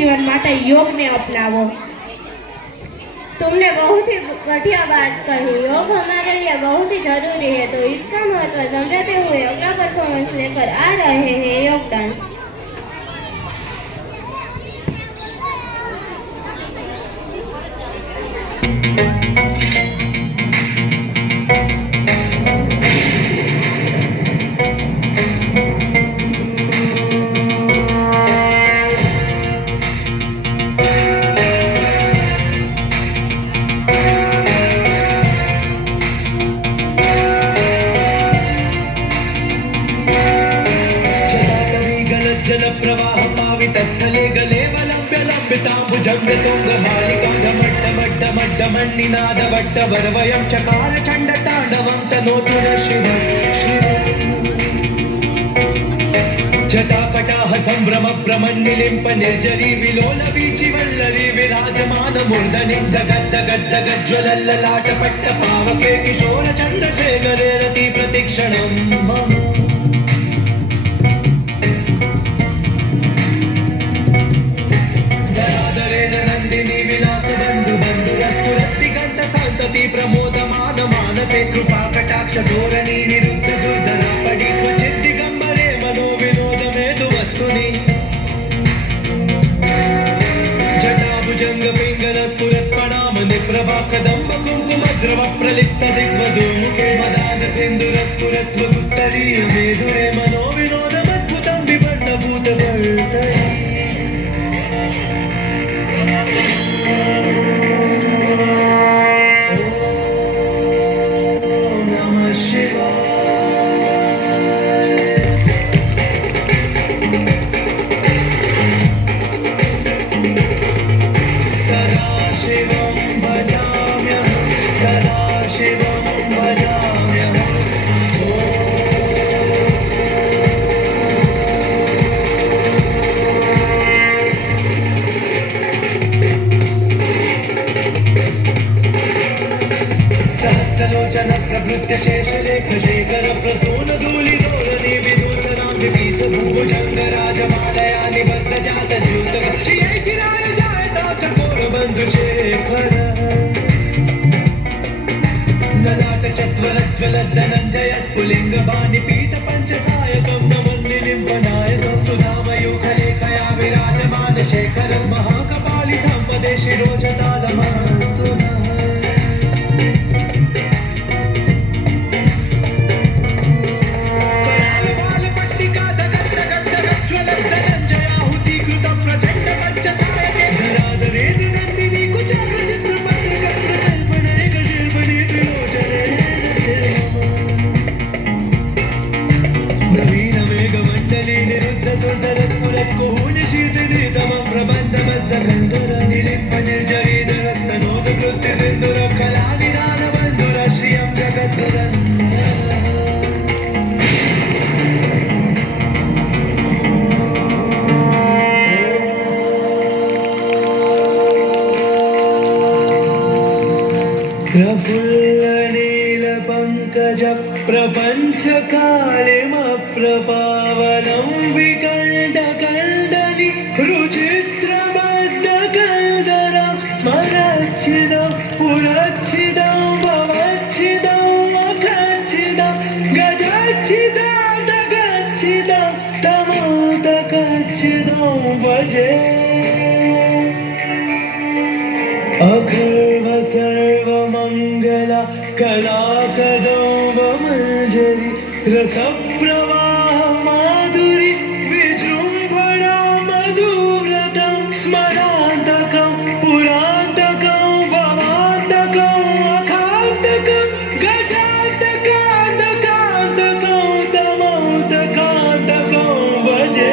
जीवन माटे योग ने अपनावो। तुमने बहुत ही बढ़िया बात कही। योग हमारे लिए बहुत ही जरूरी है, तो इसका महत्व समझाते हुए अगला परफॉर्मेंस लेकर आ रहे हैं योग डांस। प्रवाह पावितस्थले गले वलम्ब्य लम्बिताम्बुजङ्गतुङ्गमालिका ढमट्टमट्टमट्टमण्डिनादवट्टवर्वयं चकार चण्डताण्डवं तनोतु न शिव जटाकटाह सम्भ्रम भ्रमन्निलिम्प निर्जरी विलोल वीचिवल्लरी विराजमान मूर्धनि धगद्धगद्धगज्ज्वलल्ललाटपट्ट पावके किशोर चन्द्रशेखरे रति प्रतिक्षणं मम प्रमोदमान मानसे कृपा कटाक्ष धोरणी निरुद्ध दुर्धर पडी क्वचित् दिगंबरे मनो विनोद मेधु वस्तुनि जटाभुजंग पिंगल स्फुरत् प्रणाम निप्रभा कदंब कुंकुम द्रव प्रलिप्त दिग्वधूमुखे मदान सिंधुर स्फुरत् उत्तरीय मेधुरे मनो विनोद अद्भुतं विवर्त भूत वर्तये सहस्रलोचन प्रभृत्य शेषलेख शेखर प्रसून धूलि धोरणी विनूतनां विपीत भुजंग राजमालया निबद्ध जात द्यूत श्रियै चिराय जायता चकोर बंधु शेखर ललाट चत्वरज्वल धनंजय स्फुलिंग बाणि पीत पंच सायकं नमन्निलिम्पनायकं सुधामयूखलेखया विराजमान शेखर महाकपालि संपदे शिरोजतालमस्तु प्रफुल्ल नील पंकज प्रपंच कालिमप्रपावनं विकल्द कल्दली रुचित्रबद्ध कल्दरं स्मरच्छिदं पुरच्छिदं भवच्छिदं मखच्छिदं गजच्छिदं दगच्छिदं तमोदकच्छिदं भजे अखर्व सर्वमङ्गला कलाकदम्बमञ्जरी रसप्रवाह माधुरी विजृम्भणा मधुव्रतं स्मरान्तकं पुरान्तकं भवान्तकं अखान्तकं गजान्तकान्तकान्तकं तमोदकान्तकं भजे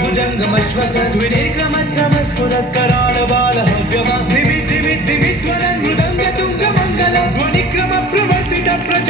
भुजङ्गमश्वसद्विनेक्रमत्क्रमस्फुरत्कराल बालहव्यम विविद्विविद्विविध्वरन् मृदङ्ग तुङ्ग मङ्गल ध्वनिक्रम प्रवर्तित प्रच